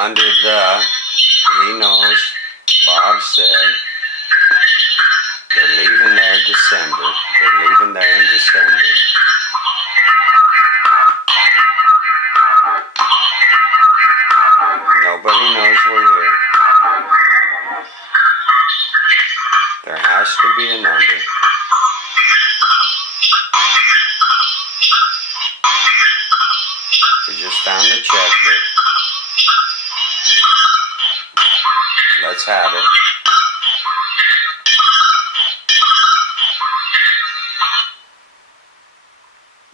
under the, he knows, Bob said, they're leaving there December. They're leaving there in December. Nobody knows we're here. There has to be a number. We just found the checkbook. Let's have it.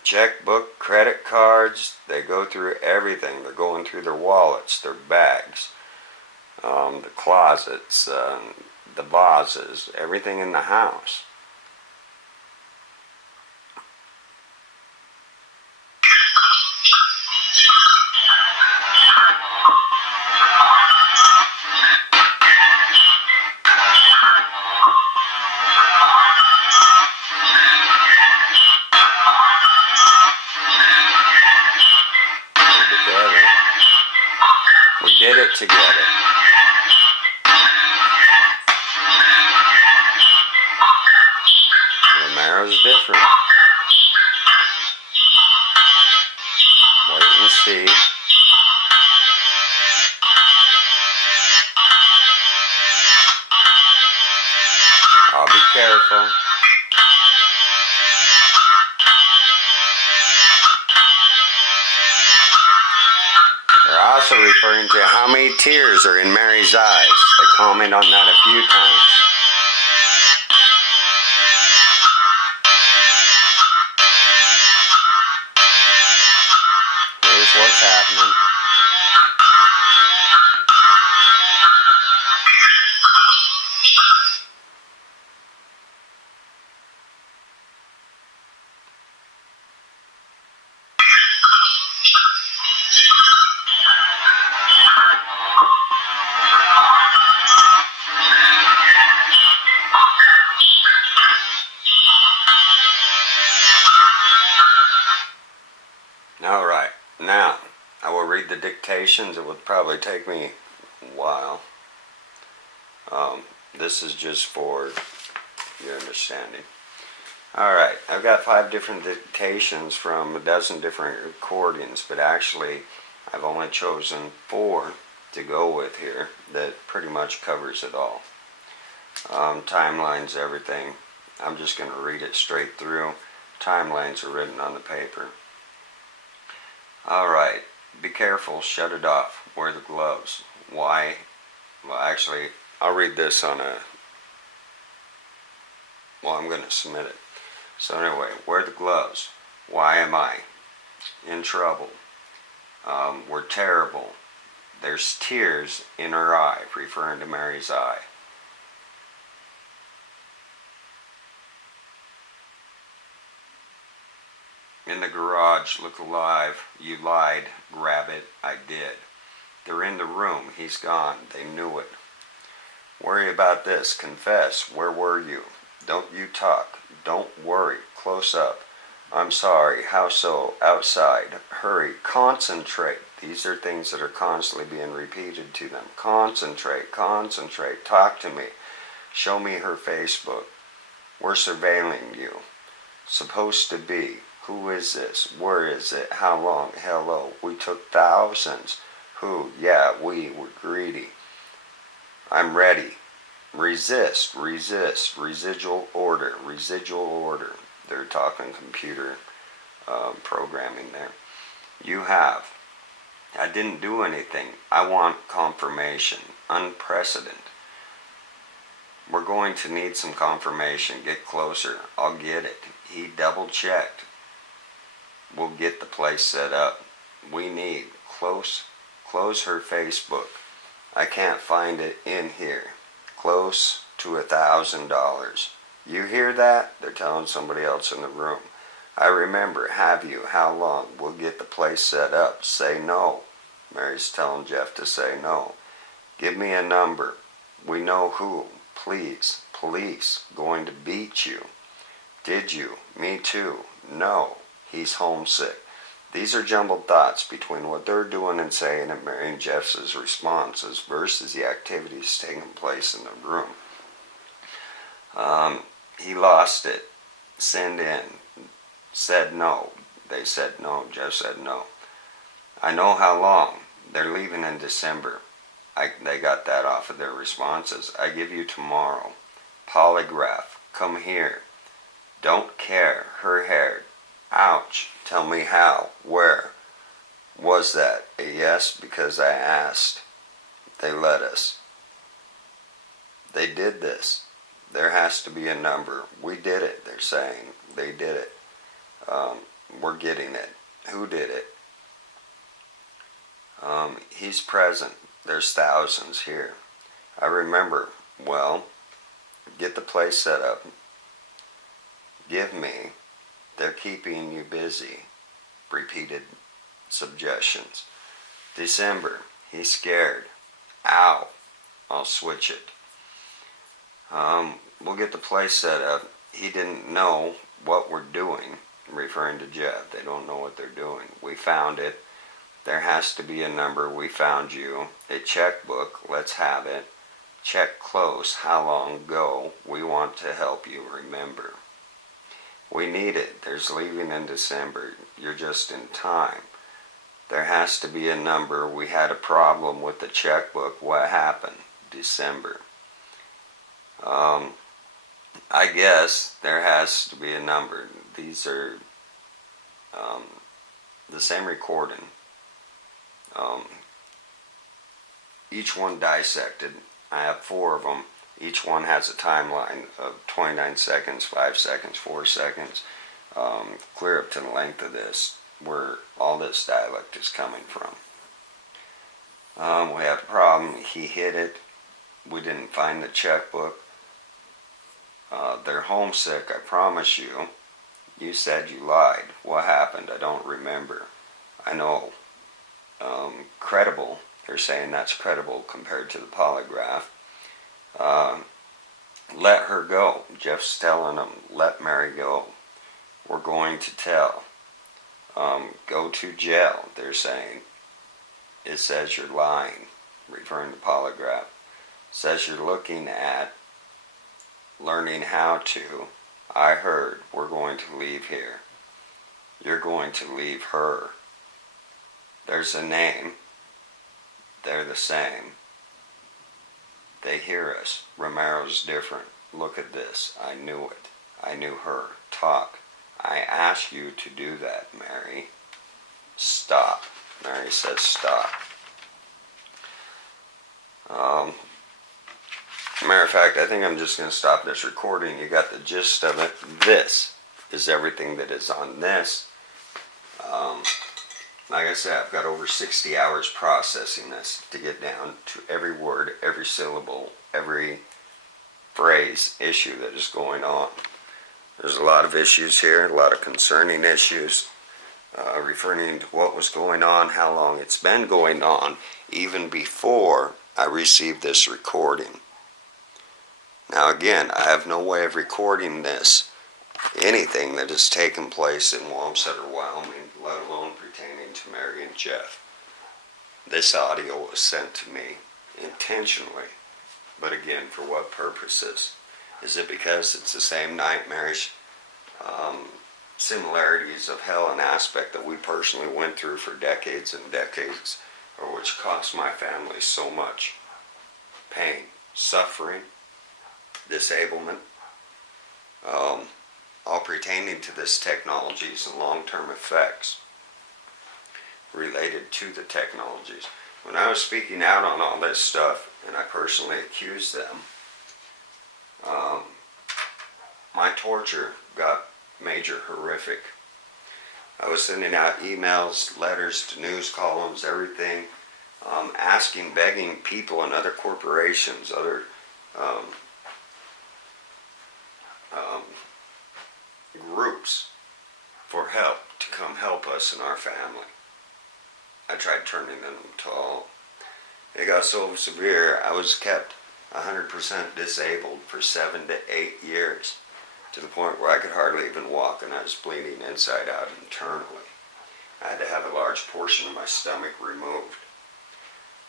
Checkbook, credit cards, they go through everything. They're going through their wallets, their bags, the closets, the vases, everything in the house. Did it together. Romero's different. Wait and see. I'll be careful. They're also referring to how many tears are in Mary's eyes. They comment on that a few times. Here's what's happening. Alright, now I will read the dictations. It would probably take me a while. This is just for your understanding. Alright, I've got 5 different dictations from a dozen different recordings, but actually I've only chosen 4 to go with here that pretty much covers it all. Timelines, everything. I'm just going to read it straight through. Timelines are written on the paper. Alright, be careful, shut it off, wear the gloves. Why? Well, actually, I'll read this on I'm going to submit it. So anyway, wear the gloves. Why am I? In trouble. We're terrible. There's tears in her eye, referring to Mary's eye. In the garage, look alive. You lied. Grab it. I did. They're in the room. He's gone. They knew it. Worry about this. Confess. Where were you? Don't you talk. Don't worry. Close up. I'm sorry. How so? Outside. Hurry. Concentrate. These are things that are constantly being repeated to them. Concentrate. Concentrate. Talk to me. Show me her Facebook. We're surveilling you. Supposed to be. Who is this? Where is it? How long? Hello. We took thousands. Who? Yeah, we were greedy. I'm ready. Resist. Resist. Residual order. Residual order. They're talking computer programming there. You have. I didn't do anything. I want confirmation. Unprecedented. We're going to need some confirmation. Get closer. I'll get it. He double checked. We'll get the place set up. We need close her Facebook. I can't find it in here. Close to $1,000. You hear that? They're telling somebody else in the room. I remember. Have you? How long? We'll get the place set up. Say no. Mary's telling Jeff to say no. Give me a number. We know who. Please. Police. Going to beat you. Did you? Me too. No. He's homesick. These are jumbled thoughts between what they're doing and saying and Mary and Jeff's responses versus the activities taking place in the room. He lost it. Send in. Said no. They said no. Jeff said no. I know how long. They're leaving in December. They got that off of their responses. I give you tomorrow. Polygraph. Come here. Don't care. Her hair. Ouch. Tell me how. Where. Was that a yes because I asked? They let us. They did this. There has to be a number. We did it, they're saying. They did it. We're getting it. Who did it? He's present. There's thousands here. I remember. Well, get the place set up. Give me. They're keeping you busy. Repeated suggestions. December. He's scared. Ow. I'll switch it. We'll get the place set up. He didn't know what we're doing. Referring to Jeff. They don't know what they're doing. We found it. There has to be a number. We found you. A checkbook. Let's have it. Check close. How long ago? We want to help you remember. We need it. There's leaving in December. You're just in time. There has to be a number. We had a problem with the checkbook. What happened? December. I guess there has to be a number. These are the same recording. Each one dissected. I have 4 of them. Each one has a timeline of 29 seconds, 5 seconds, 4 seconds, clear up to the length of this, where all this dialect is coming from. We have a problem. He hid it. We didn't find the checkbook. They're homesick, I promise you. You said you lied. What happened? I don't remember. I know. Credible. They're saying that's credible compared to the polygraph. Let her go. Jeff's telling them, let Mary go. We're going to tell. Go to jail, they're saying. It says you're lying, referring to polygraph. It says you're looking at learning how to. I heard we're going to leave here. You're going to leave her. There's a name. They're the same. They hear us. Romero's different. Look at this. I knew it. I knew her. Talk. I asked you to do that, Mary. Stop. Mary says stop. Matter of fact, I think I'm just going to stop this recording. You got the gist of it. This is everything that is on this. Like I said, I've got over 60 hours processing this to get down to every word, every syllable, every phrase, issue that is going on. There's a lot of issues here, a lot of concerning issues, referring to what was going on, how long it's been going on, even before I received this recording. Now again, I have no way of recording this, anything that has taken place in Wamsutter, Wyoming, let alone pertaining to Mary and Jeff. This audio was sent to me intentionally, but again, for what purposes? Is it because it's the same nightmarish similarities of hell and aspect that we personally went through for decades and decades, or which cost my family so much pain, suffering, disablement, all pertaining to this technologies and long-term effects related to the technologies. When I was speaking out on all this stuff, and I personally accused them, my torture got major horrific. I was sending out emails, letters to news columns, everything, asking, begging people and other corporations, other groups for help to come help us and our family. I tried turning them to all. It got so severe, I was kept 100% disabled for 7 to 8 years, to the point where I could hardly even walk, and I was bleeding inside out internally. I had to have a large portion of my stomach removed,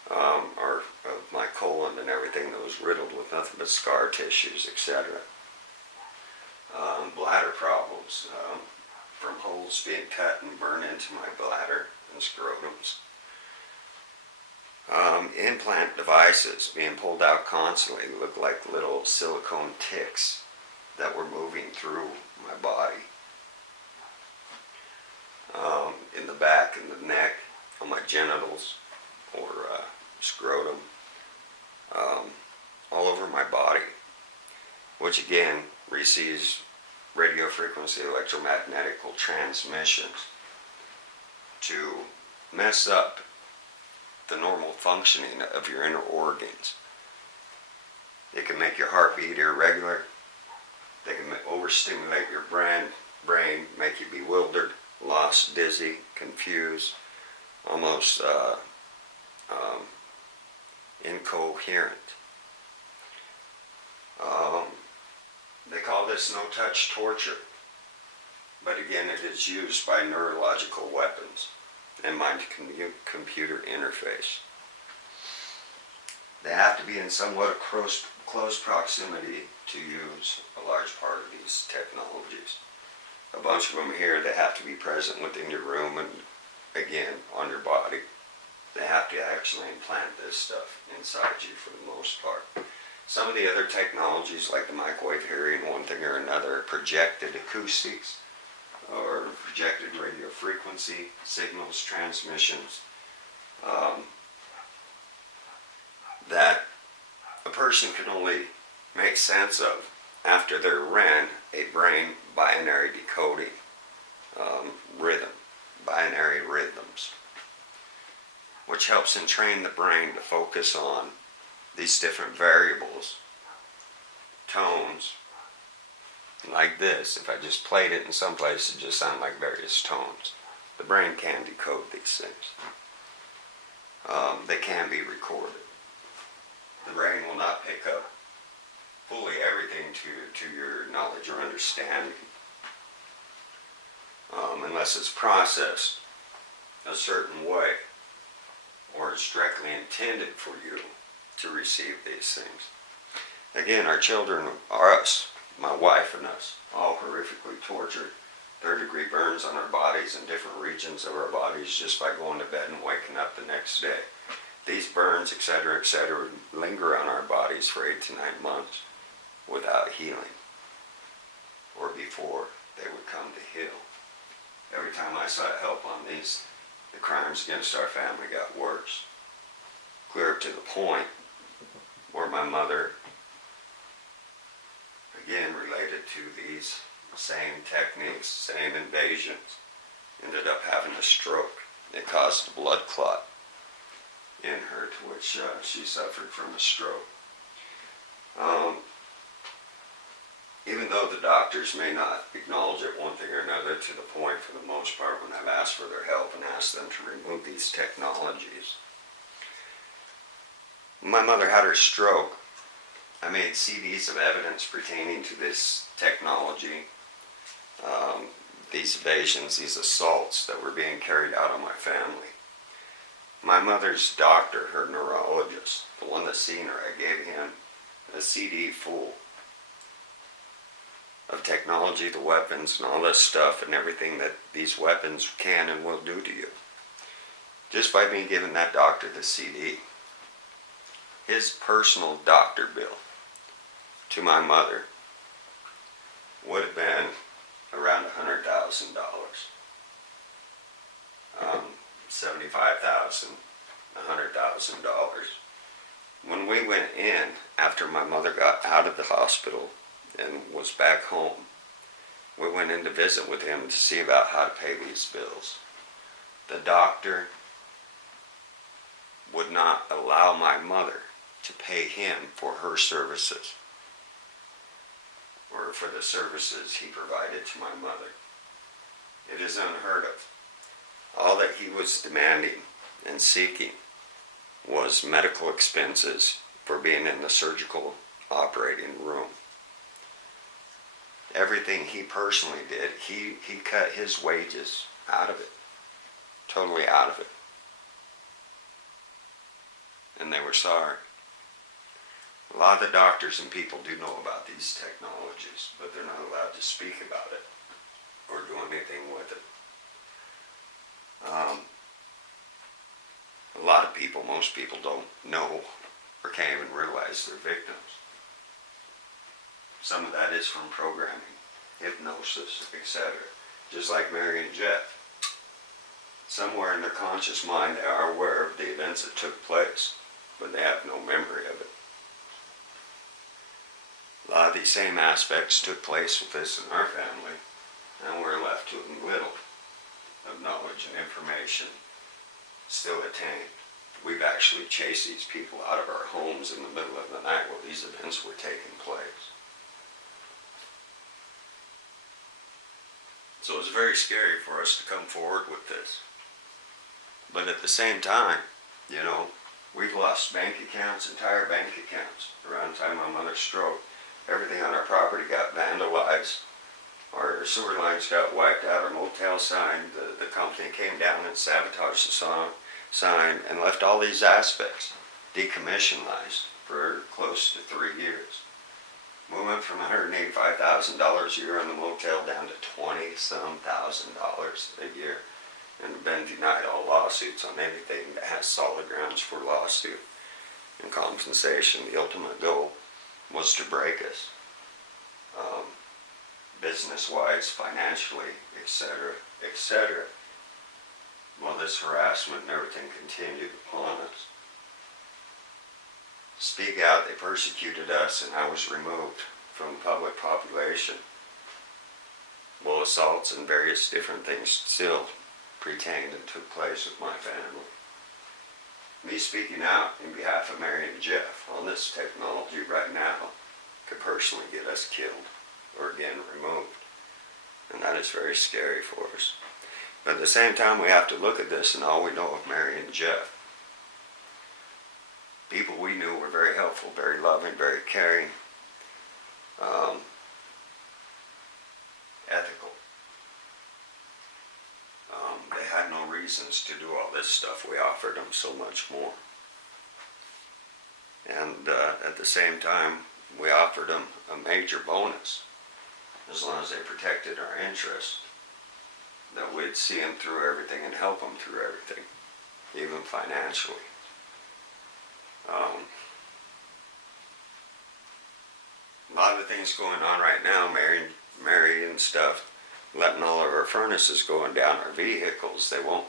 or of my colon and everything that was riddled with nothing but scar tissues, etc. Bladder problems, from holes being cut and burned into my bladder and scrotums. Implant devices being pulled out constantly looked like little silicone ticks that were moving through my body. In the back, in the neck, on my genitals, or scrotum, all over my body, which again receives radio frequency electromagnetical transmissions to mess up the normal functioning of your inner organs. It can make your heart beat irregular. They can overstimulate your brain, make you bewildered, lost, dizzy, confused, almost incoherent. They call this no-touch torture, but again, it is used by neurological weapons and mind-computer interface. They have to be in somewhat close proximity to use a large part of these technologies. A bunch of them here, they have to be present within your room and, again, on your body. They have to actually implant this stuff inside you for the most part. Some of the other technologies, like the microwave hearing, one thing or another, projected acoustics or projected radio frequency signals, transmissions, that a person can only make sense of after they're ran a brain binary decoding rhythm, binary rhythms, which helps entrain the brain to focus on these different variables, tones, like this. If I just played it in some place, it just sound like various tones. The brain can decode these things. They can be recorded. The brain will not pick up fully everything to your knowledge or understanding, unless it's processed a certain way, or it's directly intended for you to receive these things. Again, our children are us, my wife and us, all horrifically tortured, third-degree burns on our bodies in different regions of our bodies just by going to bed and waking up the next day. These burns, etc., linger on our bodies for 8 to 9 months without healing, or before they would come to heal. Every time I sought help on these, the crimes against our family got worse, clear up to the point where my mother, again related to these same techniques, same invasions, ended up having a stroke. It caused a blood clot in her, to which she suffered from a stroke. Even though the doctors may not acknowledge it one thing or another, to the point for the most part when I've asked for their help and asked them to remove these technologies. When my mother had her stroke, I made CDs of evidence pertaining to this technology, these evasions, these assaults that were being carried out on my family. My mother's doctor, her neurologist, the one that seen her, I gave him a CD full of technology, the weapons, and all this stuff, and everything that these weapons can and will do to you. Just by me giving that doctor the CD. His personal doctor bill to my mother would have been around $100,000. $75,000, $100,000. When we went in, after my mother got out of the hospital and was back home, we went in to visit with him to see about how to pay these bills. The doctor would not allow my mother to pay him for her services, or for the services he provided to my mother. It is unheard of. All that he was demanding and seeking was medical expenses for being in the surgical operating room. Everything he personally did, he cut his wages out of it. totally out of it. And they were sorry. A lot of the doctors and people do know about these technologies, but they're not allowed to speak about it or do anything with it. A lot of people, most people don't know or can't even realize they're victims. Some of that is from programming, hypnosis, etc. Just like Mary and Jeff. Somewhere in their conscious mind they are aware of the events that took place, but they have no memory of it. A lot of these same aspects took place with this in our family, and we're left with little of knowledge and information still attained. We've actually chased these people out of our homes in the middle of the night while these events were taking place. So it's very scary for us to come forward with this. But at the same time, you know, we've lost bank accounts, entire bank accounts. Around the time of my mother's stroke, everything on our property got vandalized. Our sewer lines got wiped out, our motel sign, the company came down and sabotaged the sign and left all these aspects decommissioned for close to 3 years. We went from $185,000 a year in the motel down to $20-some thousand a year, and have been denied all lawsuits on anything that has solid grounds for lawsuit and compensation. The ultimate goal was to break us, business-wise, financially, etc., etc. Well, this harassment and everything continued upon us. Speak out, they persecuted us, and I was removed from the public population. Well, assaults and various different things still pertained and took place with my family. Me speaking out in behalf of Mary and Jeff on this technology right now could personally get us killed or again removed. And that is very scary for us. But at the same time, we have to look at this and all we know of Mary and Jeff. People we knew were very helpful, very loving, very caring, ethical. They had no reasons to do all this stuff. We offered them so much more. And at the same time, we offered them a major bonus, as long as they protected our interests, that we'd see them through everything and help them through everything, even financially. A lot of things going on right now, Mary and stuff, letting all of our furnaces going down, our vehicles. They won't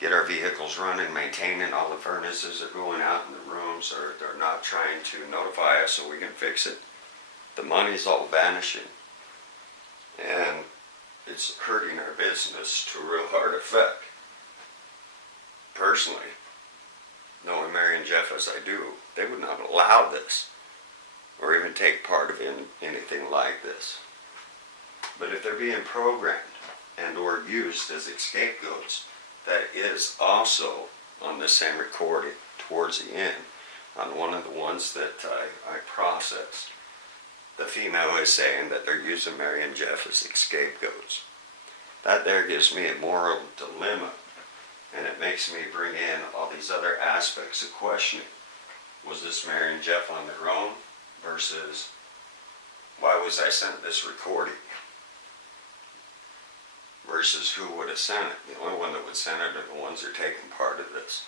get our vehicles running, maintaining all the furnaces are going out in the rooms, or they're not trying to notify us so we can fix it. The money's all vanishing. And it's hurting our business to a real hard effect. Personally, knowing Mary and Jeff as I do, they would not allow this or even take part of anything like this. But if they're being programmed and or used as scapegoats, that is also on the same recording towards the end, on one of the ones that I processed. The female is saying that they're using Mary and Jeff as scapegoats. That there gives me a moral dilemma, and it makes me bring in all these other aspects of questioning. Was this Mary and Jeff on their own versus why was I sent this recording? Versus who would have sent it. The only one that would send it are the ones that are taking part of this.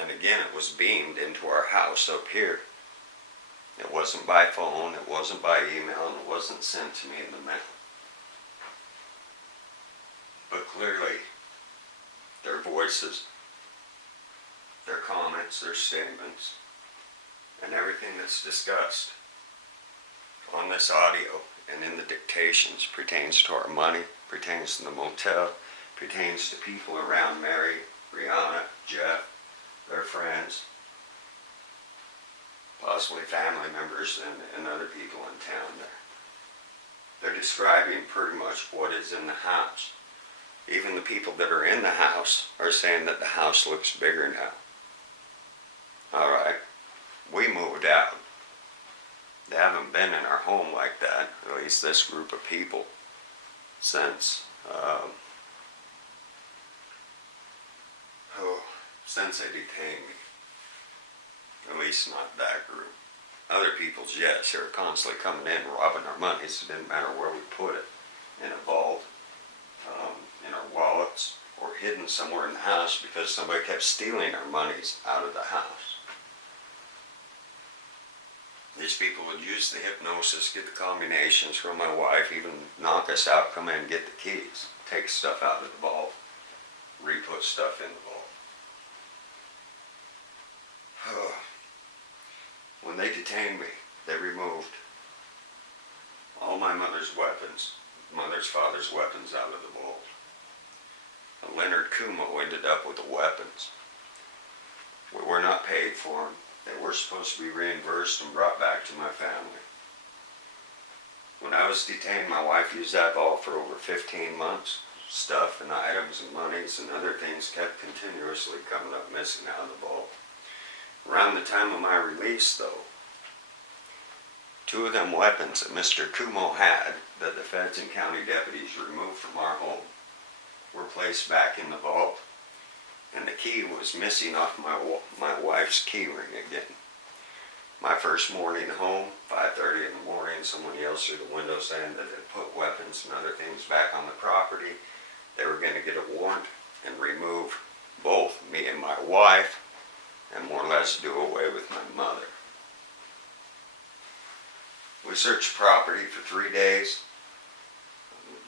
And again, it was beamed into our house up here. It wasn't by phone, it wasn't by email, and it wasn't sent to me in the mail. But clearly, their voices, their comments, their statements, and everything that's discussed on this audio and in the dictations pertains to our money, pertains to the motel, pertains to people around Mary, Brianna, Jeff, their friends, possibly family members and other people in town there. They're describing pretty much what is in the house. Even the people that are in the house are saying that the house looks bigger now. Alright, we moved out. They haven't been in our home like that, at least this group of people, since Oh, since they detained me. At least not that group. Other people's, yes, they were constantly coming in, robbing our money, so it didn't matter where we put it. In a vault, in our wallets, or hidden somewhere in the house because somebody kept stealing our monies out of the house. These people would use the hypnosis, get the combinations from my wife, even knock us out, come in and get the keys, take stuff out of the vault, re-put stuff in the vault. When they detained me, they removed all my mother's weapons, mother's father's weapons out of the vault. Leonard Kumo ended up with the weapons. We were not paid for them. They were supposed to be reimbursed and brought back to my family. When I was detained, my wife used that vault for over 15 months. Stuff and items and monies and other things kept continuously coming up missing out of the vault. Around the time of my release, though, 2 of them weapons that Mr. Kumo had that the feds and county deputies removed from our home were placed back in the vault, and the key was missing off my wife's key ring again. My first morning home, 5:30 in the morning, someone yells through the window saying that they put weapons and other things back on the property. They were going to get a warrant and remove both me and my wife and more or less do away with my mother. We searched property for 3 days.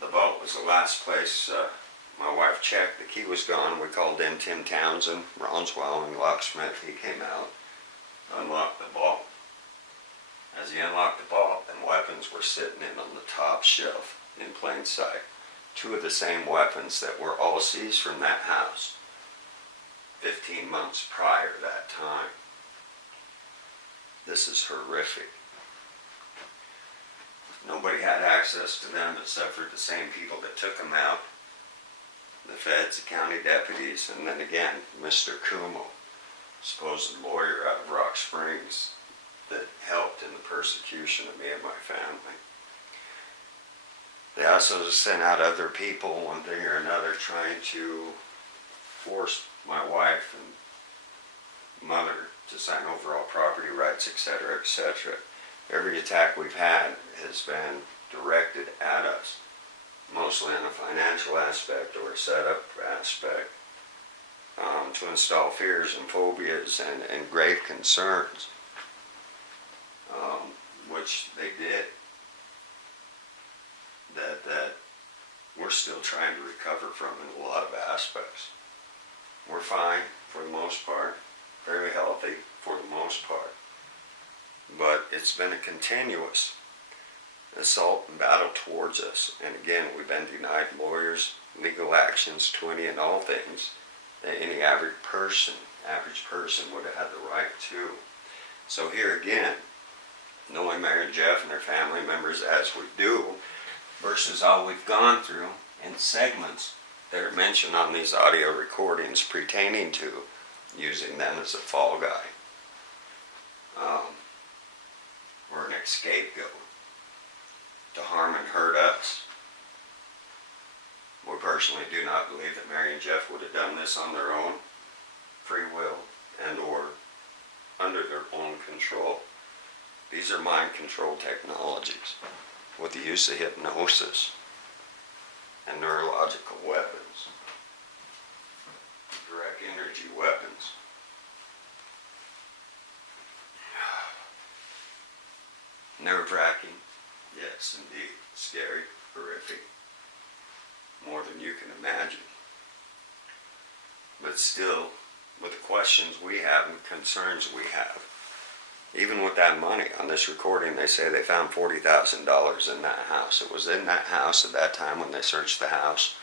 The vault was the last place my wife checked. The key was gone. We called in Tim Townsend, Wyoming locksmith. He came out, unlocked the vault. As he unlocked the vault, and weapons were sitting in on the top shelf in plain sight. 2 of the same weapons that were all seized from that house 15 months prior to that time. This is horrific. Nobody had access to them except for the same people that took them out. The feds, the county deputies, and then again, Mr. Kumo, supposed lawyer out of Rock Springs that helped in the persecution of me and my family. They also sent out other people, one thing or another, trying to force my wife and mother to sign overall property rights, etc., etc. Every attack we've had has been directed at us, mostly on a financial aspect or a setup aspect, to install fears and phobias and grave concerns, which they did, that we're still trying to recover from in a lot of aspects. We're fine for the most part, very healthy for the most part, but it's been a continuous assault and battle towards us. And again, we've been denied lawyers, legal actions, 20 and all things that any average person would have had the right to. So here again, knowing Mary and Jeff and their family members as we do, versus all we've gone through in segments that are mentioned on these audio recordings pertaining to using them as a fall guy, or an scapegoat to harm and hurt us. We personally do not believe that Mary and Jeff would have done this on their own free will and or under their own control. These are mind control technologies with the use of hypnosis and neurological weapons, direct energy weapons. Nerve-wracking, yes indeed, scary, horrific, more than you can imagine. But still, with the questions we have and concerns we have, even with that money, on this recording they say they found $40,000 in that house. It was in that house at that time when they searched the house,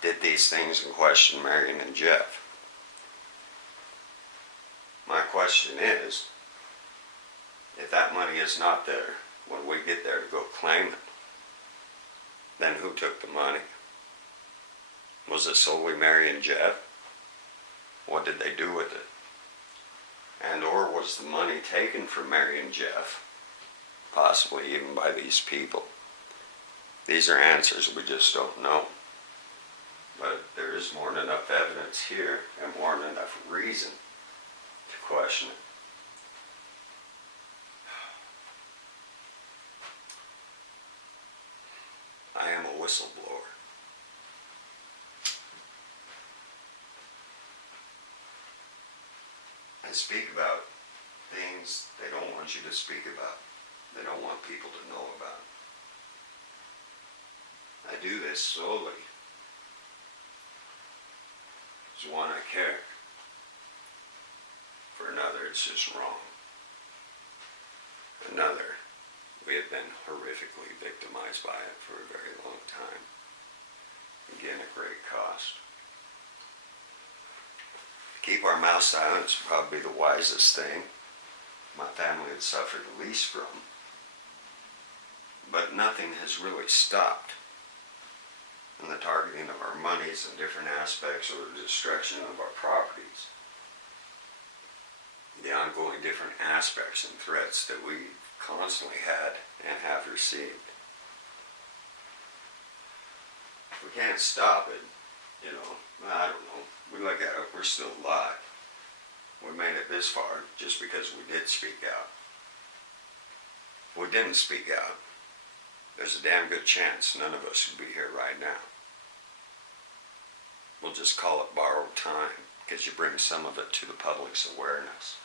did these things and questioned Marion and Jeff. My question is, if that money is not there when we get there to go claim it, then who took the money? Was it solely Mary and Jeff? What did they do with it? And or was the money taken from Mary and Jeff, possibly even by these people? These are answers we just don't know. But there is more than enough evidence here and more than enough reason to question it. I am a whistleblower. I speak about things they don't want you to speak about. They don't want people to know about. I do this solely because one, I care. For another, it's just wrong. Another, we have been horrifically victimized by it for a very long time. Again, at great cost. Keep our mouth silent is probably the wisest thing my family had suffered the least from. But nothing has really stopped in the targeting of our monies and different aspects or the destruction of our properties. The ongoing different aspects and threats that we constantly had and have received. If we can't stop it, I don't know. We look at it, we're still alive. We made it this far just because we did speak out. If we didn't speak out, there's a damn good chance none of us would be here right now. We'll just call it borrowed time because you bring some of it to the public's awareness.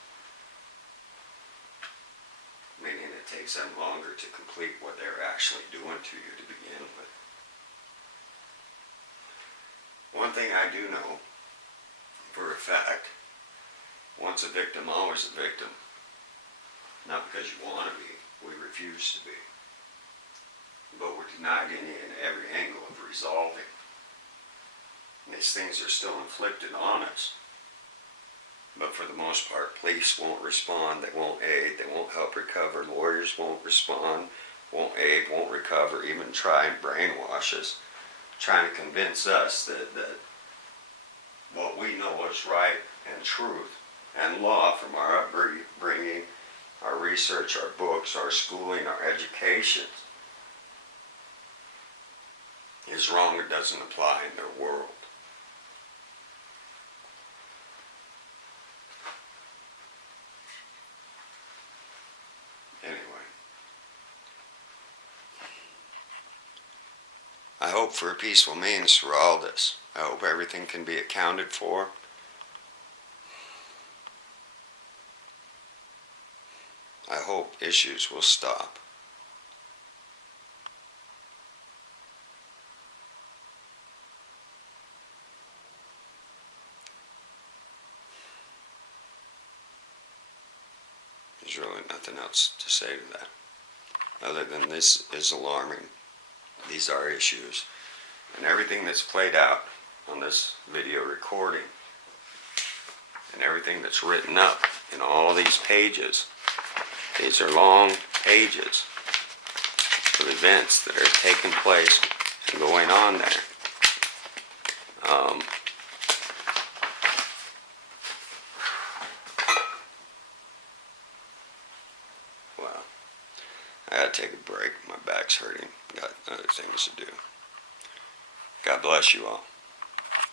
Meaning it takes them longer to complete what they're actually doing to you to begin with. One thing I do know for a fact, once a victim, always a victim. Not because you want to be, we refuse to be. But we're denied any and every angle of resolving. And these things are still inflicted on us. But for the most part, police won't respond, they won't aid, they won't help recover, lawyers won't respond, won't aid, won't recover, even try and brainwash us, trying to convince us that what we know is right and truth and law from our upbringing, our research, our books, our schooling, our education is wrong or doesn't apply in their world. Anyway, I hope for a peaceful means through all this. I hope everything can be accounted for. I hope issues will stop. There's really nothing else to say to that, other than this is alarming. These are issues. And everything that's played out on this video recording, and everything that's written up in all these pages, these are long pages of events that are taking place and going on there. Well, I gotta take a break. My back's hurting. Got other things to do. God bless you all.